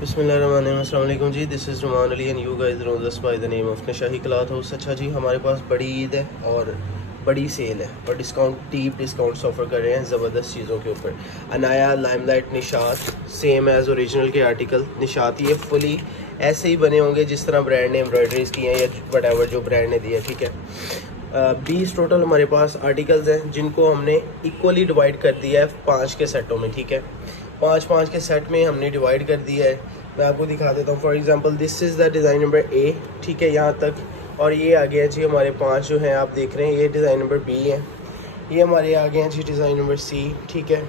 बिस्मिल्लाहिर्रहमानिर्रहीम जी, this is Ruman Ali and you guys know this by the name of Nishahi cloth house. अच्छा जी, हमारे पास बड़ी ईद है और बड़ी सेल है और डीप डिस्काउंट्स ऑफर कर रहे हैं ज़बरदस्त चीज़ों के ऊपर। Anaya, limelight, Nishat same as original के आर्टिकल। निशात ये फुली ऐसे ही बने होंगे जिस तरह ब्रांड ने एम्ब्रॉयडरीज़ की हैं या वट जो ब्रांड ने दिया, ठीक है। 20 टोटल हमारे पास आर्टिकल्स हैं जिनको हमने इक्वली डिवाइड कर दिया है 5 के सेटों में, ठीक है। 5 के सेट में हमने डिवाइड कर दिया है। मैं आपको दिखा देता हूँ। For example this is the design number A, ठीक है, यहाँ तक। और ये आ गया जी हमारे 5 जो हैं आप देख रहे हैं, ये डिज़ाइन नंबर बी है। ये हमारे आ गए हैं जी डिज़ाइन नंबर सी, ठीक है।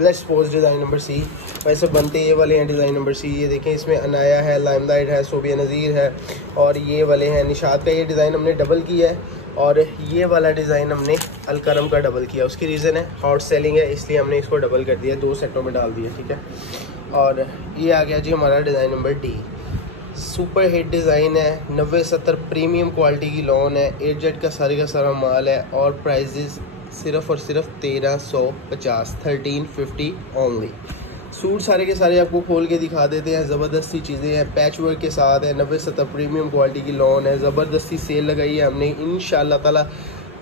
Let's suppose design number C, वैसे बनते ये वाले हैं डिज़ाइन नंबर सी। ये देखें, इसमें अनाया है, लाइमलाइट है, सोबिया नज़ीर है और ये वाले हैं निशात का। ये डिज़ाइन हमने डबल किया है और ये वाला डिज़ाइन हमने अलकरम का डबल किया। उसकी रीज़न है हॉट सेलिंग है, इसलिए हमने इसको डबल कर दिया, 2 सेटों में डाल दिया, ठीक है। और ये आ गया जी हमारा design number D. Super hit design है, 90-70 प्रीमियम क्वालिटी की लॉन है, 8 का सारा माल है और प्राइजेज़ सिर्फ़ और सिर्फ 1350, 1350 ओनली। सूट सारे के सारे आपको खोल के दिखा देते हैं। ज़बरदस्ती चीज़ें हैं, पैच वर्क के साथ है, 90-70 प्रीमियम क्वालिटी की लॉन है। ज़बरदस्ती सेल लगाई है हमने इंशाअल्लाह ताला।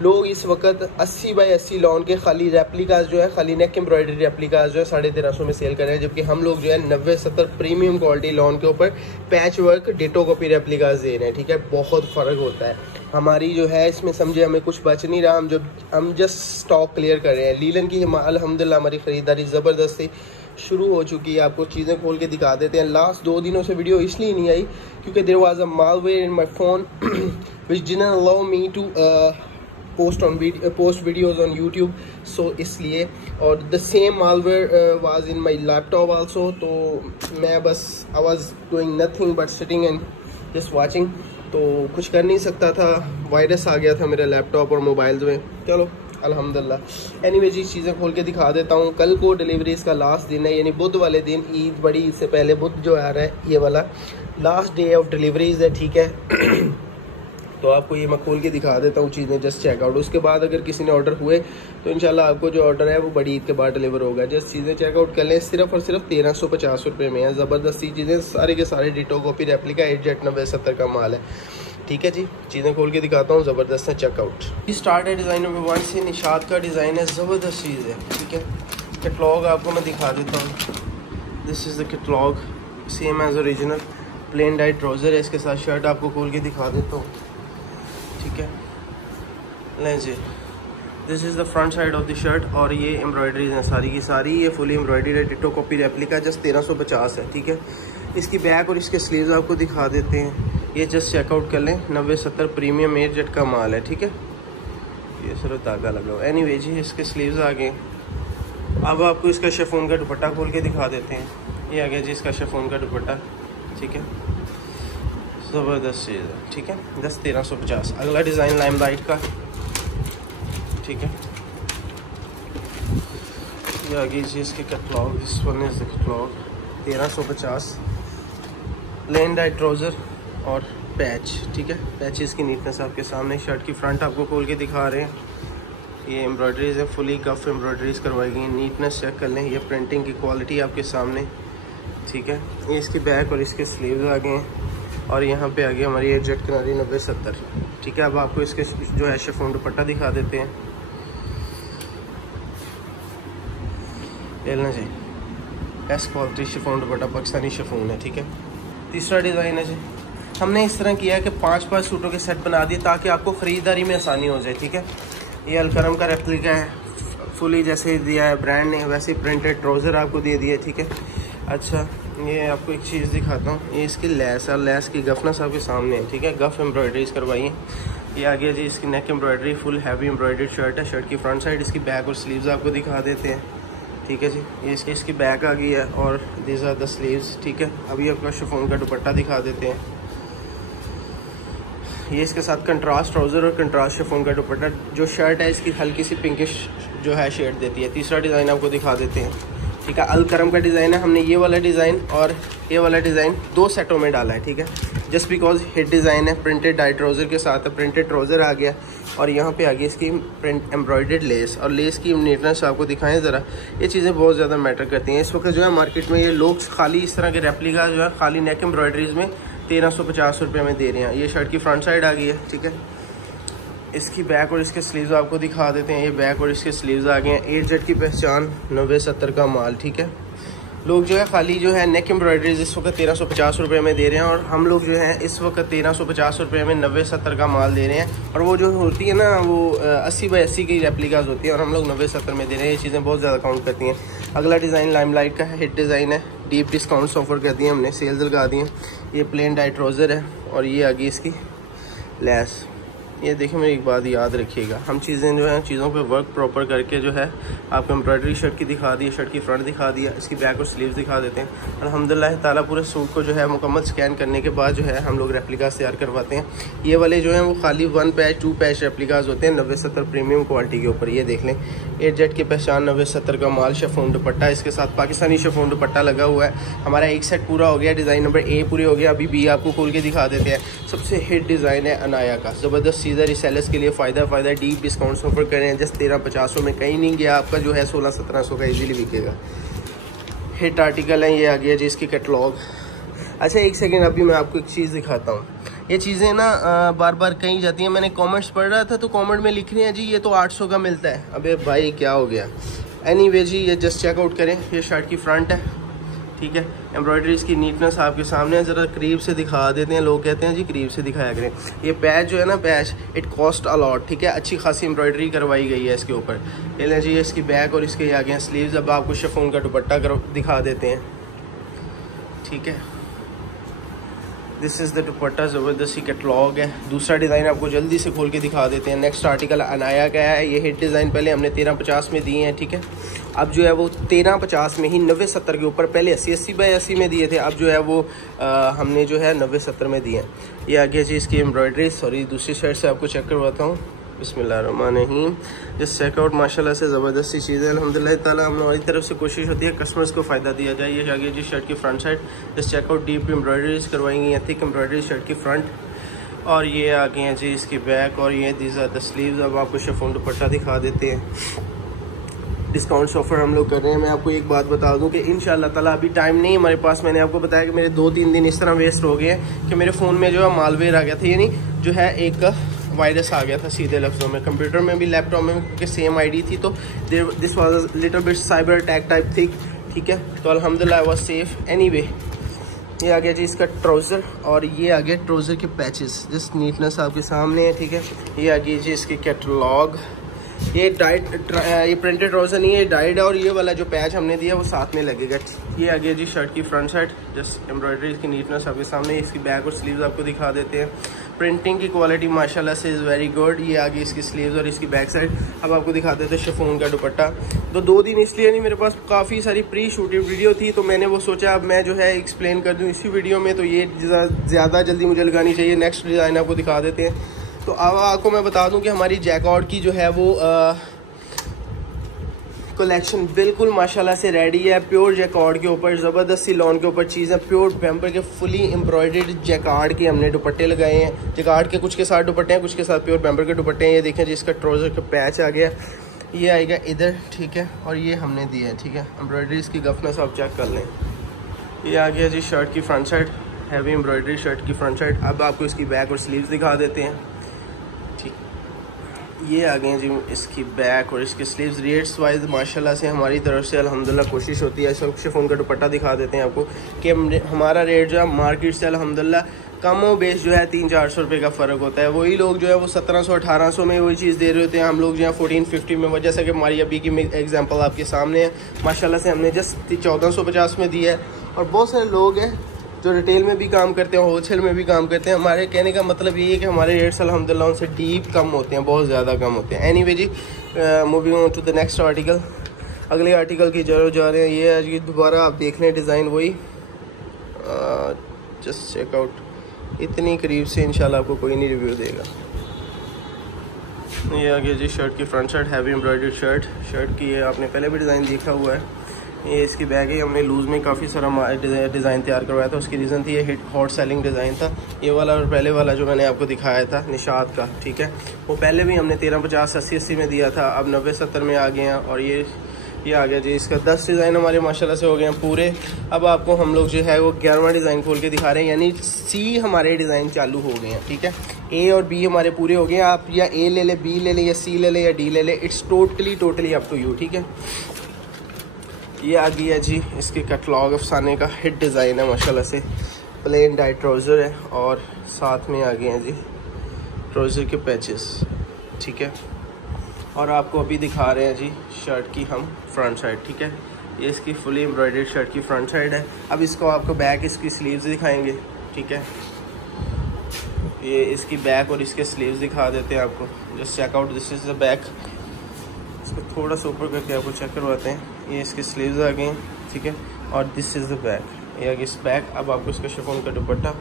लोग इस वक्त 80 बाई 80 लॉन के खाली रेप्लिकाज जो है, खाली नेक एम्ब्रॉयडरी रेप्लिकाज जो है 1350 में सेल कर रहे हैं, जबकि हम लोग जो है 90-70 प्रीमियम क्वालिटी लॉन के ऊपर patch work ditto copy replicas दे रहे हैं, ठीक है। बहुत फ़र्क होता है हमारी जो है इसमें, समझे, हमें कुछ बच नहीं रहा। हम जस्ट स्टॉक क्लियर कर रहे हैं। लीलन की अल्हम्दुलिल्लाह हमारी ख़रीदारी ज़बरदस्ती शुरू हो चुकी है। आपको चीज़ें खोल के दिखा देते हैं। लास्ट 2 दिनों से वीडियो इसलिए नहीं आई क्योंकि there was a malware in my phone which didn't allow me to post videos on YouTube, so इसलिए। और the same malware was in my laptop also. तो मैं बस I was doing nothing but sitting and just watching, तो कुछ कर नहीं सकता था। वायरस आ गया था मेरे लैपटॉप और मोबाइल्स में। चलो अल्हम्दुलिल्लाह। एनीवे जी, चीज़ें खोल के दिखा देता हूँ। कल को डिलीवरीज का लास्ट दिन है, यानी बुध वाले दिन, ईद बड़ी ईद से पहले बुध जो आ रहा है, ये वाला लास्ट डे ऑफ डिलीवरीज है, ठीक है। तो आपको ये मैं खोल के दिखा देता हूँ चीज़ें, जस्ट चेकआउट। उसके बाद अगर किसी ने ऑर्डर हुए तो इंशाल्लाह आपको जो ऑर्डर है वो बड़ी ईद के बाद डिलीवर होगा। जस्ट चीज़ें चेकआउट कर लें। सिर्फ और सिर्फ 1350 रुपये में है। ज़बरदस्ती चीज़ें, सारे के सारे डिटो कॉपी रेप्लिका 8 90-70 का माल है, ठीक है जी। चीज़ें खोल के दिखाता हूँ, ज़बरदस्त है, चेकआउट। स्टार्ट है डिज़ाइन नंबर 1 से। निशात का डिज़ाइन है, ज़बरदस्त चीज़ है, ठीक है। कैटलॉग आपको मैं दिखा देता हूँ। This is the catalogue, same as original. Plain dyed trouser है, इसके साथ शर्ट आपको खोल के दिखा देता हूँ, ठीक है। लें जी, this is the front side of the shirt और ये एम्ब्रॉयडरीज हैं सारी की सारी। ये फुली एम्ब्रॉयडरी है, डिटो कॉपी रेप्लिका, जस्ट 1350 है, ठीक है। इसकी बैक और इसके स्लीव्स आपको दिखा देते हैं। ये जस्ट चेकआउट कर लें। 90-70 प्रीमियम 8 का माल है, ठीक है। ये सिर्फ धागा लगा हुआ। एनीवे जी, इसके स्लीव्स आ गए। अब आपको इसका शिफॉन का दुपट्टा खोल के दिखा देते हैं। ये आ गया जी इसका शिफॉन का दुपट्टा, ठीक है। ज़बरदस्त चीज़ है, ठीक है। 1350। अगला डिज़ाइन लाइमलाइट का, ठीक है। ये आ गई जी इसकी catalogue. This one is the catalogue. 1350। Plane dyed trouser और पैच, ठीक है। पैचेस की नीटनेस आपके सामने। शर्ट की फ्रंट आपको खोल के दिखा रहे हैं। ये एम्ब्रॉयडरीज है, फुली गफ एम्ब्रॉयडरीज करवाई गई। नीटनेस चेक कर लें। ये प्रिंटिंग की क्वालिटी आपके सामने, ठीक है। ये इसकी बैक और इसके स्लीव्स आ गए हैं और यहाँ पे आ गया हमारी एजेट किनारी 90-70, ठीक है। अब आपको इसके जो है शिफॉन दुपट्टा दिखा देते हैं। लेना जी, best quality chiffon dupatta, Pakistani chiffon है, ठीक है। तीसरा डिज़ाइन है जी, हमने इस तरह किया है कि 5 सूटों के सेट बना दिए ताकि आपको ख़रीदारी में आसानी हो जाए, ठीक है। ये अलकरम का रेप्लिका है, फुली जैसे दिया है ब्रांड ने वैसे प्रिंटेड ट्राउज़र आपको दे दिया, ठीक है। अच्छा, ये आपको एक चीज़ दिखाता हूँ। ये इसकी लेस और लेस की गफनेस आपके सामने है, ठीक है। गफ एम्ब्रॉयडरीज करवाई है। ये आ गया जी इसकी नेक embroidery, full heavy embroidered shirt है। शर्ट की फ्रंट साइड, इसकी बैक और स्लीव्स आपको दिखा देते हैं, ठीक है जी। ये इसकी बैक आ गई है और दीज आर द स्लीव्स, ठीक है। अभी आपका शिफॉन का दुपट्टा दिखा देते हैं। ये इसके साथ कंट्रास्ट ट्राउज़र और कंट्रास्ट शिफॉन का दुपट्टा। जो शर्ट है इसकी हल्की सी पिंकिश जो है शेड देती है। तीसरा डिज़ाइन आपको दिखा देते हैं, ठीक है। अलकरम का डिज़ाइन है। हमने ये वाला डिज़ाइन और ये वाला डिज़ाइन 2 सेटों में डाला है, ठीक है। जस्ट बिकॉज हिट डिज़ाइन है, प्रिंटेड डाई ट्राउज़र के साथ है, प्रिंटेड ट्राउज़र आ गया और यहाँ पे आ गई इसकी प्रिंट एम्ब्रॉयडर्ड लेस और लेस की नीटनेस आपको दिखाएं ज़रा। ये चीज़ें बहुत ज़्यादा मैटर करती हैं। इस वक्त जो है मार्केट में ये लोग खाली इस तरह के रेप्लिका जो है खाली नेक एम्ब्रॉयडरीज़ में 1350 रुपये में दे रहे हैं। ये शर्ट की फ्रंट साइड आ गई है, ठीक है। इसकी बैक और इसके स्लीव्स आपको दिखा देते हैं। ये बैक और इसके स्लीव्स आ गए हैं। 8 जेड की पहचान, 90-70 का माल, ठीक है। लोग जो है खाली जो है नेक एम्ब्रॉयडरीज इस वक्त 1350 रुपये में दे रहे हैं और हम लोग जो है इस वक्त 1350 रुपये में 90-70 का माल दे रहे हैं। और वो जो होती है ना वो 80 बाई 80 की रेप्लिकाज होती है और हम लोग 90-70 में दे रहे हैं। ये चीज़ें बहुत ज़्यादा काउंट करती हैं। अगला डिज़ाइन लाइमलाइट का है, हिट डिज़ाइन है, डीप डिस्काउंट्स ऑफर कर दिए हमने, सेल्स लगा दी हैं। ये प्लेन डाई ट्राउज़र है और ये आ गई इसकी लेस। ये देखिए मेरी एक बात याद रखिएगा, हम चीज़ें जो है चीज़ों पे वर्क प्रॉपर करके जो है आपको एम्ब्रॉयडरी शर्ट की दिखा दी, शर्ट की फ्रंट दिखा दिया, इसकी बैक और स्लीव्स दिखा देते हैं। अल्हम्दुलिल्लाह ताला पूरे सूट को जो है मुकम्मल स्कैन करने के बाद जो है हम लोग रेप्लिकास तैयार करवाते हैं। ये वाले जो हैं वो खाली 1 पैच 2 पैच रेप्लिकास होते हैं 90-70 प्रीमियम क्वालिटी के ऊपर। ये देख लें 8 जेड की पहचान, 90-70 का माल, शिफॉन दुपट्टा, इसके साथ पाकिस्तानी शिफॉन दुपट्टा लगा हुआ है। हमारा एक सेट पूरा हो गया, डिज़ाइन नंबर ए पूरे हो गया। अभी बी आपको खोल के दिखा देते हैं। सबसे हिट डिज़ाइन है अनाया का, ज़बरदस्त चीज़ है, रिसेलर्स के लिए फ़ायदा डीप डिस्काउंट्स ऑफर कर रहे हैं। जस्ट 1350 में कहीं नहीं गया आपका जो है 1600-1700 का इजीली बिकेगा। हिट आर्टिकल है। ये आ गया जी इसकी कैटलॉग। अच्छा एक सेकंड, अभी मैं आपको एक चीज़ दिखाता हूँ। ये चीज़ें ना बार बार कहीं जाती हैं। मैंने कमेंट्स पढ़ रहा था तो कमेंट में लिख रहे हैं जी ये तो 800 का मिलता है। अबे भाई क्या हो गया। एनीवे जी ये जस्ट चेकआउट करें। ये शर्ट की फ्रंट है, ठीक है। एम्ब्रॉयडरीज की नीटनेस आपके सामने है, ज़रा करीब से दिखा देते हैं। लोग कहते हैं जी करीब से दिखाया करें। ये पैच जो है ना, पैच इट कॉस्ट अलॉट, ठीक है। अच्छी खासी एम्ब्रॉयडरी करवाई गई है इसके ऊपर। ये लें जी इसकी बैक और इसके आगे हैं स्लीव्स। अब आपको शिफॉन का दुपट्टा दिखा देते हैं, ठीक है। दिस इज़ द दुपट्टा, ज़बरदस्त ही कैटलॉग है। दूसरा डिज़ाइन आपको जल्दी से खोल के दिखा देते हैं। नेक्स्ट आर्टिकल अनाया का है। ये हिट डिज़ाइन पहले हमने 1350 में दिए हैं, ठीक है। अब जो है वो 1350 में ही 90-70 के ऊपर, पहले 80 बाई 80 में दिए थे, अब जो है वो हमने जो है 90-70 में दिए हैं। ये आगे जी इसकी एम्ब्रॉयडरी, सॉरी दूसरी साइड से आपको चेक करवाता हूँ। बिस्मिल्लाहिर्रहमानिर्रहीम। जस्ट चेकआउट माशाल्लाह से ज़बरदस्त सी चीज़ है। अल्हम्दुलिल्लाह ताला हमारी तरफ से कोशिश होती है कस्टमर्स को फ़ायदा दिया जाए। ये आगे जी शर्ट की front side, just check out deep embroideries करवाई गई हैं, थिक एम्ब्रॉयडरी शर्ट की फ्रंट। और ये आ गई हैं जी इसकी बैक और ये दीज आर द स्लीव्स। अब आपको शिफॉन दुपट्टा दिखा देते हैं। डिस्काउंट्स ऑफर हम लोग कर रहे हैं। मैं आपको एक बात बता दूं कि इंशाल्लाह ताला अभी टाइम नहीं हमारे पास। मैंने आपको बताया कि मेरे 2-3 दिन इस तरह वेस्ट हो गए हैं कि मेरे फ़ोन में जो है मालवेयर आ गया था, यानी जो है एक वायरस आ गया था सीधे लफ्ज़ों में। कंप्यूटर में भी लैपटॉप में क्योंकि सेम आईडी थी तो this was little bit cyber attack type थी, ठीक है। तो अल्हम्दुलिल्लाह आई वाज सेफ। एनीवे ये आ गया जी इसका ट्राउज़र और ये आ गया ट्राउज़र के पैचेस, जस्ट नीटनेस आपके सामने है, ठीक है। ये आ गई जी इसकी कैटलॉग। ये डाइड ये प्रिंटेड ट्राउज़र नहीं है, ये डाइड है और ये वाला जो पैच हमने दिया वो साथ में लगेगा। ये आ गया जी शर्ट की फ्रंट साइड, जस्ट एम्ब्रॉयडरी की नीटनेस आपके सामने। इसकी बैक और स्लीव्स आपको दिखा देते हैं। प्रिंटिंग की क्वालिटी माशाल्लाह से इज़ वेरी गुड। ये आ गई इसकी स्लीव्स और इसकी बैक साइड। अब आपको दिखा देते हैं शिफॉन का दुपट्टा। तो 2 दिन इसलिए नहीं, मेरे पास काफ़ी सारी प्री शूटेड वीडियो थी तो मैंने वो सोचा अब मैं जो है एक्सप्लेन कर दूँ इसी वीडियो में, तो ये ज़्यादा जल्दी मुझे लगानी चाहिए। नेक्स्ट डिज़ाइन आपको दिखा देते हैं। तो अब आपको मैं बता दूं कि हमारी जैकॉर्ड की जो है वो कलेक्शन बिल्कुल माशाल्लाह से रेडी है। प्योर जैकॉर्ड के ऊपर ज़बरदस्त सी लॉन के ऊपर चीज़ है। प्योर पेम्पर के फुली एम्ब्रॉयडर्ड जैकार्ड के हमने दुपट्टे लगाए हैं। जैकार्ड के कुछ के साथ दुपट्टे हैं, कुछ के साथ प्योर पेम्पर के दुपट्टे हैं। ये देखें जिसका ट्राउज़र का पैच आ गया, ये आएगा इधर, ठीक है। और ये हमने दिए हैं, ठीक है। एम्ब्रॉयडरी इसकी गफनेस आप चेक कर लें। ये आ गया जी शर्ट की front side, heavy embroidery shirt की फ्रंट साइड। अब आपको इसकी बैक और स्लीव्स दिखा देते हैं, ठीक। ये आ गए जी इसकी बैक और इसके स्लीव्स। रेट्स वाइज माशाल्लाह से हमारी तरफ से अल्हम्दुलिल्लाह कोशिश होती है। सब शिफॉन का दुपट्टा दिखा देते हैं आपको कि हमारा रेट जो है मार्केट से अल्हम्दुलिल्लाह कम और बेस जो है 300-400 रुपये का फ़र्क होता है। वही लोग जो है वो 1700-1800 में वही चीज़ दे रहे होते हैं, हम लोग जो है 1450 में। जैसा कि हमारी अभी की एग्जांपल आपके सामने है, माशाल्लाह से हमने जस्ट 1450 में दिया है। और बहुत सारे लोग हैं जो रिटेल में भी काम करते हैं, होलसेल में भी काम करते हैं। हमारे कहने का मतलब ये है कि हमारे रेट्स अल्हम्दुलिल्लाह उनसे डीप कम होते हैं, बहुत ज़्यादा कम होते हैं। एनीवे जी moving on to the next article. अगले आर्टिकल की जरूर जा रहे हैं। ये आज की दोबारा आप देख लें डिज़ाइन वही, जस्ट चेकआउट। इतनी करीब से इंशाल्लाह आपको कोई नहीं रिव्यू देगा। ये आ गया जी शर्ट की front side, heavy embroidered shirt. Shirt की ये आपने पहले भी डिज़ाइन देखा हुआ है। ये इसकी बैग है। हमने लूज़ में काफ़ी सारा डिज़ाइन तैयार करवाया था, उसकी रीज़न थी ये हॉट सेलिंग डिज़ाइन था ये वाला। और पहले वाला जो मैंने आपको दिखाया था निशात का, ठीक है, वो पहले भी हमने 1350 80 में दिया था, अब 90-70 में आ गए हैं। और ये आ गया जी, इसका 10 डिज़ाइन हमारे माशाल्लाह से हो गए हैं पूरे। अब आपको हम लोग जो है वो 11वां डिज़ाइन खोल के दिखा रहे हैं, यानी सी हमारे डिज़ाइन चालू हो गए हैं, ठीक है। ए और बी हमारे पूरे हो गए हैं। आप या ए ले ले, बी ले ले, या सी ले ले, या डी ले ले, it's totally up to you, ठीक है। ये आ गई है जी इसके कैटलॉग अफसाने का हिट डिज़ाइन है माशाल्लाह से। प्लेन डाई ट्राउज़र है और साथ में आ गए हैं जी ट्राउज़र के पैचेस, ठीक है। और आपको अभी दिखा रहे हैं जी शर्ट की हम फ्रंट साइड, ठीक है। ये इसकी फुली एम्ब्रॉयडर्ड शर्ट की फ्रंट साइड है। अब इसको आपको बैक इसकी स्लीव्स दिखाएंगे, ठीक है। ये इसकी बैक और इसके स्लीव्स दिखा देते हैं आपको। Just check out, this is the back. इसको थोड़ा सा ऊपर करके आपको चेक करवाते हैं। ये इसके स्लीव्स आ गए हैं, ठीक है। और दिस इज़ द बैक, ये आ गई इस बैक। अब आपको इसका शिफॉन का दुपट्टा,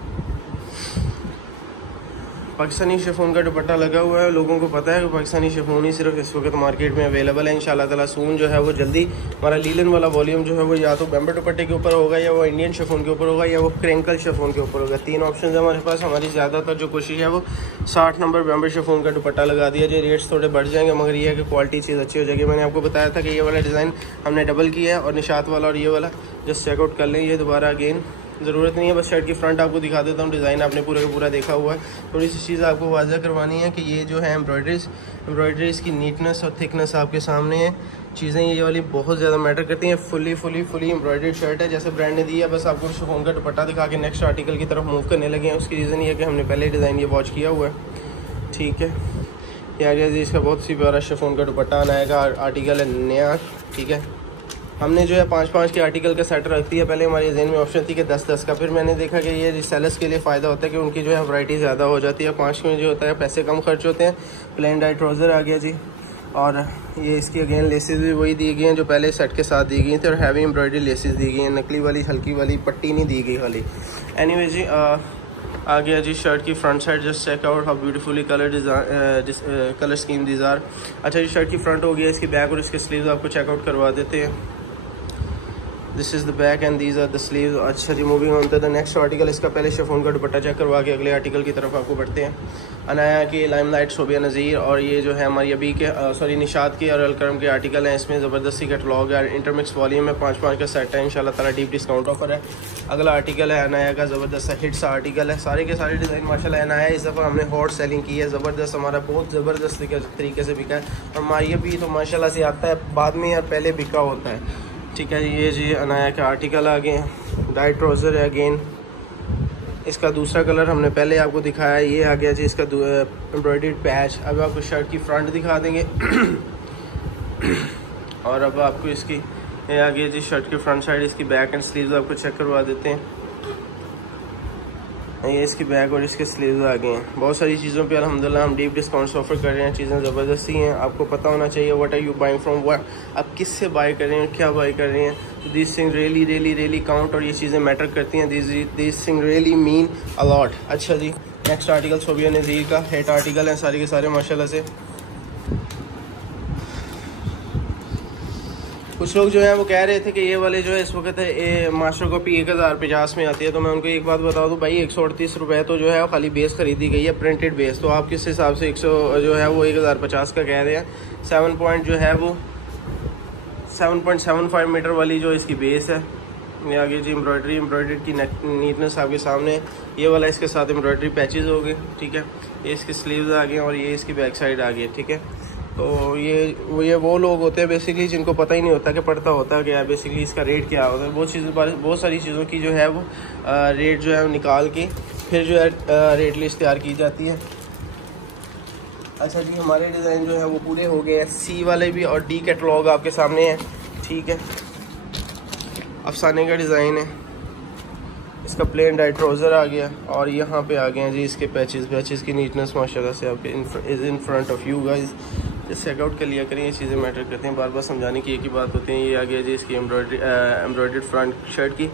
पाकिस्तानी शिफॉन का दुपट्टा लगा हुआ है। लोगों को पता है कि पाकिस्तानी शिफॉन ही सिर्फ इस वक्त मार्केट में अवेलेबल है। इंशाल्लाह ताला सून जो है वो जल्दी हमारा लीलन वाला वॉल्यूम जो है वो या तो बैम्बर दुपट्टे के ऊपर होगा, या वो इंडियन शिफॉन के ऊपर होगा, या वो क्रेंकल शिफॉन के ऊपर होगा। 3 ऑप्शन है हमारे पास। हमारी ज़्यादातर जो कोशिश है वो 60 नंबर बैम्बर शिफॉन का दुपट्टा लगा दिया जाए। रेट्स थोड़े बढ़ जाएंगे, मगर ये है कि क्वालिटी चीज़ अच्छी हो जाएगी। मैंने आपको बताया था कि ये वाला डिज़ाइन हमने डबल किया है, और निशात वाला और ये वाला जस्ट चेकआउट कर लें। ये दोबारा अगेन ज़रूरत नहीं है, बस शर्ट की फ्रंट आपको दिखा देता हूँ। डिज़ाइन आपने पूरा का पूरा देखा हुआ है। थोड़ी सी चीज़ आपको वाज़ह करवानी है कि ये जो है एम्ब्रॉयडरीज़ की नीटनेस और थिकनेस आपके सामने है। चीज़ें ये वाली बहुत ज़्यादा मैटर करती हैं। फुली एम्ब्रॉयडर्ड शर्ट है जैसे ब्रांड ने दी है। बस आपको शिफॉन का दुपट्टा दिखा के नेक्स्ट आर्टिकल की तरफ मूव करने लगे हैं। उसकी रीज़न ये है कि हमने पहले डिज़ाइन ये वॉच किया हुआ है, ठीक है। ये आ गया जी इसका बहुत सी प्यारा शिफॉन का दुपट्टा। नया का आर्टिकल है नया, ठीक है। हमने जो है 5-5 के आर्टिकल का सेट रख दिया। पहले हमारे ज़हन में ऑप्शन थी कि 10-10 का, फिर मैंने देखा कि ये रिसेलर्स के लिए फ़ायदा होता है कि उनकी जो है वैरायटी ज़्यादा हो जाती है। 5 में जो होता है पैसे कम खर्च होते हैं। प्लेन डाई ट्राउज़र आ गया जी, और ये इसकी अगेन लेसेस भी वही दी गई हैं जो पहले सेट के साथ दी गई थी, और हैवी एम्ब्रॉयडरी लेसेस दी गई हैं। नकली वाली हल्की वाली पट्टी नहीं दी गई वाली। एनीवे जी आ गया जी शर्ट की front side. Just check out how beautifully colour scheme these are. अच्छा जी, शर्ट की फ्रंट हो गया। इसकी बैक और इसके स्लीव्स आपको चेकआउट करवा देते हैं। This is the back and these are the sleeves. अच्छा जी, moving on to the next article. इसका पहले शिफॉन का दुपट्टा चेक करवा के अगले आर्टिकल की तरफ आपको बढ़ते हैं। अनाया की लाइमलाइट सोबिया नज़ीर, और ये जो है हमारी अभी के निशात के और अलकरम के आर्टिकल हैं। इसमें ज़बरदस्ती कैटलॉग है, इंटरमिक्स वॉल्यूम में 5-5 का सेट है। इंशाल्लाह ताला डीप डिस्काउंट ऑफर है। अगला आर्टिकल है अनाया का, ज़बरदस्त हिट सा आर्टिकल है। सारे के सारे डिज़ाइन माशाल्लाह अनाया इस दफ़ा हमने हॉट सेलिंग की है। ज़बरदस्त, हमारा बहुत ज़बरदस्त तरीके से बिका है। और हमारी अभी तो माशाल्लाह से आता है बाद में या पहले बिका होता है, ठीक है। ये जी अनाया का आर्टिकल आ गए, डाई ट्राउज़र है अगेन। इसका दूसरा कलर हमने पहले आपको दिखाया। ये आ गया जी इसका एम्ब्रॉयडर्ड पैच। अब आपको शर्ट की फ्रंट दिखा देंगे और अब आपको इसकी ये आ गया जी शर्ट की फ्रंट साइड। इसकी बैक एंड स्लीव्स आपको चेक करवा देते हैं। ये इसकी बैक और इसके स्लीव्स आ गए हैं। बहुत सारी चीज़ों पे अल्हम्दुलिल्लाह हम डीप डिस्काउंट्स ऑफर कर रहे हैं। चीज़ें ज़बरदस्ती हैं, आपको पता होना चाहिए what are you buying from, what आप किससे बाय कर रहे हैं, क्या बाय कर रहे हैं। दिस थिंग रियली काउंट, और ये चीज़ें मैटर करती हैं। This thing really mean a lot. अच्छा जी, नेक्स्ट आर्टिकल सोबिया नज़ीर का हेट आर्टिकल है सारे के सारे माशाल्लाह से। कुछ लोग जो है वो कह रहे थे कि ये वाले जो है इस वक्त मास्टर कॉपी 1050 में आती है। तो मैं उनको एक बात बता दूं भाई, 138 रुपये तो जो है वो खाली बेस खरीदी गई है, प्रिंटेड बेस। तो आप किस हिसाब से 100 जो है वो 1050 का कह रहे हैं। 7 पॉइंट जो है वो 7.75 मीटर वाली जो इसकी बेस है। ये आगे जी एम्ब्रॉयडरी की नीटनेस आपके सामने। ये वाला इसके साथ एम्ब्रॉयडरी पैचेस हो गए, ठीक है। ये इसके स्लीव्स आ गए और ये इसकी बैक साइड आ गई, ठीक है। तो ये वो लोग होते हैं बेसिकली जिनको पता ही नहीं होता कि पड़ता होता क्या है, बेसिकली इसका रेट क्या होता है। बहुत सारी चीज़ों की जो है वो रेट जो है वो निकाल के फिर जो है रेट लिस्ट तैयार की जाती है। अच्छा जी, हमारे डिज़ाइन जो है वो पूरे हो गए हैं। सी वाले भी और डी कैटलॉग आपके सामने है, ठीक है। अफसाने का डिज़ाइन है। इसका प्लेन डाई ट्राउज़र आ गया और यहाँ पे आ गए हैं जी इसके पैचेस की नीटनेस माशाल्लाह से आपके is in front of you guys. Check out कर लिया करें, ये चीज़ें मैटर करती हैं। बार बार समझाने की एक ही बात होती है। ये आ गया जी इसकी एम्ब्रॉयडर्ड फ्रंट शर्ट की,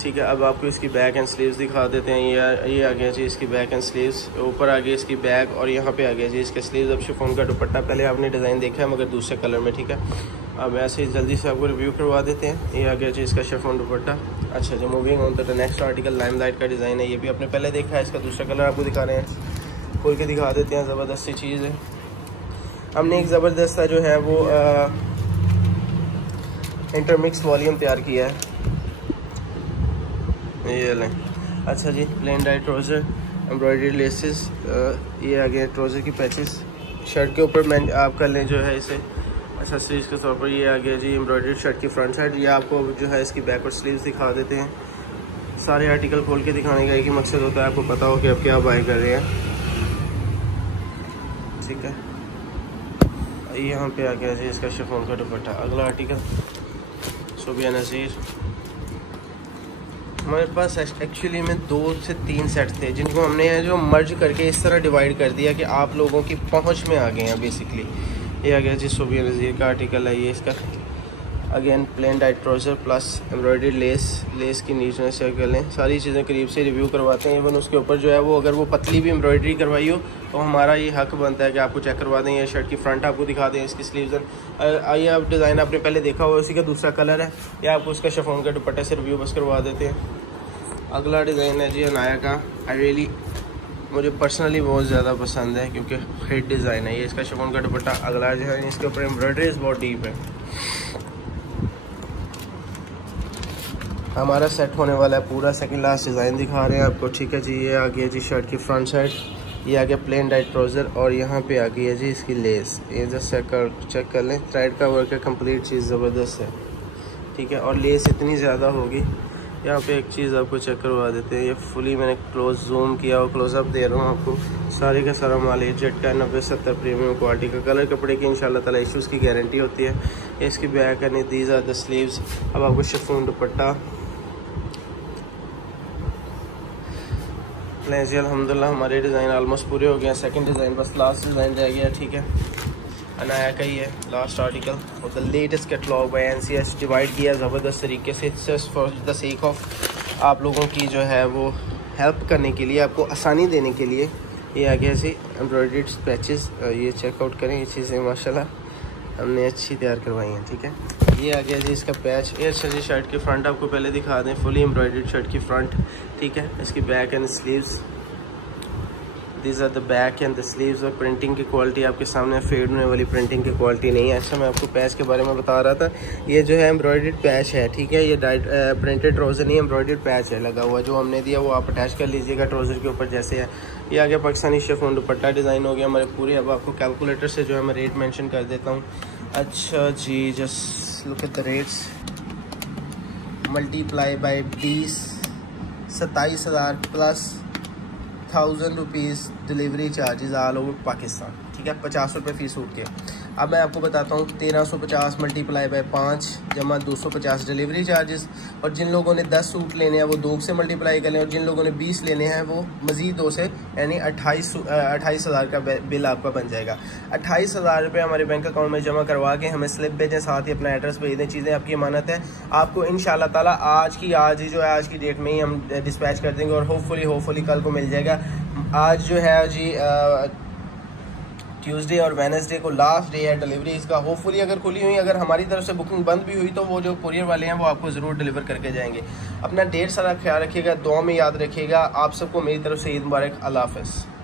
ठीक है। अब आपको इसकी बैक एंड स्लीव्स दिखा देते हैं। ये आ गया जी इसकी बैक एंड स्लीव्स। ऊपर आ गई इसकी बैक और यहाँ पे आ गया जी इसके स्लीव्स। अब शिफॉन का दुपट्टा, पहले आपने डिज़ाइन देखा है मगर दूसरे कलर में, ठीक है। अब ऐसे ही जल्दी से आपको रिव्यू करवा देते हैं। ये आ गया जी इसका शिफॉन दुपट्टा। अच्छा जी, मूविंग ऑन तो नेक्स्ट आर्टिकल लाइमलाइट का डिज़ाइन है। ये भी आपने पहले देखा है, इसका दूसरा कलर आपको दिखा रहे हैं, खोल के दिखा देते हैं। ज़बरदस्त सी चीज़ है। हमने एक ज़बरदस्त सा जो है वो इंटरमिक्स वॉल्यूम तैयार किया है, ये लें। अच्छा जी, plain dyed trouser, embroidery laces, ये आ गया ट्राउज़र की पैचेस। शर्ट के ऊपर मैं आप कर लें जो है इसे अच्छा स्लीव्स के तौर पर। ये आ गया जी एम्ब्रॉयडरी शर्ट की फ्रंट साइड। ये आपको जो है इसकी बैक और स्लीव्स दिखा देते हैं। सारे आर्टिकल खोल के दिखाने का एक ही मकसद होता है, आपको पता हो कि आप क्या बाय कर रहे हैं, ठीक है। यहाँ पे आ गया जी इसका शिफॉन का दुपट्टा। अगला आर्टिकल सुबिया नज़ीर। हमारे पास एक्चुअली में 2 से 3 सेट थे, जिनको हमने जो मर्ज करके इस तरह डिवाइड कर दिया कि आप लोगों की पहुंच में आ गए हैं बेसिकली। ये आ गया जी सुबिया नज़ीर का आर्टिकल है। ये इसका again plane dyed trouser plus embroidery less की नीचे चेक कर लें। सारी चीज़ें करीब से रिव्यू करवाते हैं। इवन उसके ऊपर जो है वो अगर वो पतली भी एम्ब्रॉयडरी करवाई हो तो हमारा ये हक बनता है कि आपको चेक करवा दें। ये शर्ट की फ्रंट आपको दिखा दें, इसकी स्लीव्स। आइए, आप डिज़ाइन आपने पहले देखा हुआ, उसी का दूसरा कलर है। या आपको उसका शिफॉन का दुपट्टे से रिव्यू बस करवा देते हैं। अगला डिज़ाइन है जी अनाया का। मुझे पर्सनली बहुत ज़्यादा पसंद है क्योंकि हिट डिज़ाइन है। ये इसका शिफॉन का दुपट्टा। अगला जो है इसके ऊपर एम्ब्रॉयडरीज बहुत डीप है। हमारा सेट होने वाला है पूरा। सेकंड लास्ट डिज़ाइन दिखा रहे हैं आपको, ठीक है जी। ये आ गया जी शर्ट की फ्रंट साइड। ये आ गया प्लेन डाइट ट्राउज़र और यहाँ पे आ गई है जी इसकी लेस। ये जस्ट चेक कर लें, थ्रेड का वर्क है, कंप्लीट चीज़ ज़बरदस्त है, ठीक है। और लेस इतनी ज़्यादा होगी। यहाँ पे एक चीज़ आपको चेक करवा देते हैं। ये फुली मैंने क्लोज जूम किया और क्लोज़अप दे रहा हूँ आपको। सारे का सारा माल ए जेट का 90-70 प्रीमियम क्वालिटी का। कलर कपड़े की इंशाल्लाह ताला इशूज़ की गारंटी होती है। इसकी बैक है, दीज आर द स्लीव्स। अब आपको शिफॉन दुपट्टा। जी अल्हम्दुलिल्लाह हमारे डिज़ाइन ऑलमोस्ट पूरे हो गए हैं। सेकंड डिज़ाइन बस लास्ट डिज़ाइन रह गया, ठीक है। अनाया का ही है लास्ट आर्टिकल और the latest catalogue by NCS divide किया ज़बरदस्त तरीके से, just for the sake of आप लोगों की जो है वो हेल्प करने के लिए, आपको आसानी देने के लिए। ये आ गया जी एम्ब्रॉयडर्ड पैचेस। ये चेकआउट करें, ये चीज़ें माशाल्लाह हमने अच्छी तैयार करवाई हैं, ठीक है। ये आ गया जी इसका पैच। ये अच्छा जी शर्ट की फ्रंट आपको पहले दिखा दें, फुली एम्ब्रॉयडर्ड शर्ट की फ्रंट, ठीक है। इसकी back and sleeves, these are the back and the sleeves. और प्रिंटिंग की क्वालिटी आपके सामने, फेड होने वाली प्रिंटिंग की क्वालिटी नहीं है। अच्छा, मैं आपको पैच के बारे में बता रहा था। ये जो है एम्ब्रॉयडर्ड पैच है, ठीक है। ये प्रिंटेड ट्राउज़र नहीं, एम्ब्रॉयडर्ड पैच है लगा हुआ। जो हमने दिया वो आप अटैच कर लीजिएगा ट्राउज़र के ऊपर जैसे है। ये आ गया पाकिस्तानी शिफॉन दुपट्टा। डिज़ाइन हो गया हमारे पूरे। अब आपको कैलकुलेटर से जो है मैं रेट मेंशन कर देता हूँ। अच्छा जी, just look at the rates. Multiply by 20, 27,000 plus 1000 rupees delivery charges all over Pakistan, ठीक है। 50 रुपये फ़ी सूट के। अब मैं आपको बताता हूँ 1350 मल्टीप्लाई बाय 5 जमा 250 डिलीवरी चार्जेस। और जिन लोगों ने 10 सूट लेने हैं वो 2 से मल्टीप्लाई कर लें, और जिन लोगों ने 20 लेने हैं वो मज़ीद 2 से, यानी 28,000 का बिल आपका बन जाएगा। 28,000 रुपये हमारे बैंक अकाउंट में जमा करवा के हमें स्लिप भेजें, साथ ही अपना एड्रेस भेज दें। चीज़ें आपकी अमानत है, आपको इंशाल्लाह ताला आज ही जो है आज की डेट में ही हम डिस्पैच कर देंगे और होपफुली कल को मिल जाएगा। आज जो है जी ट्यूसडे और वेडनेसडे को लास्ट डे है डिलीवरी इसका। होपफुली अगर खुली हुई, अगर हमारी तरफ से बुकिंग बंद भी हुई तो वो जो कुरियर वाले हैं वो आपको ज़रूर डिलीवर करके जाएंगे। अपना ढेर सारा ख्याल रखिएगा, दुआ में याद रखिएगा। आप सबको मेरी तरफ से ईद मुबारक। अल्लाह हाफ़िज़।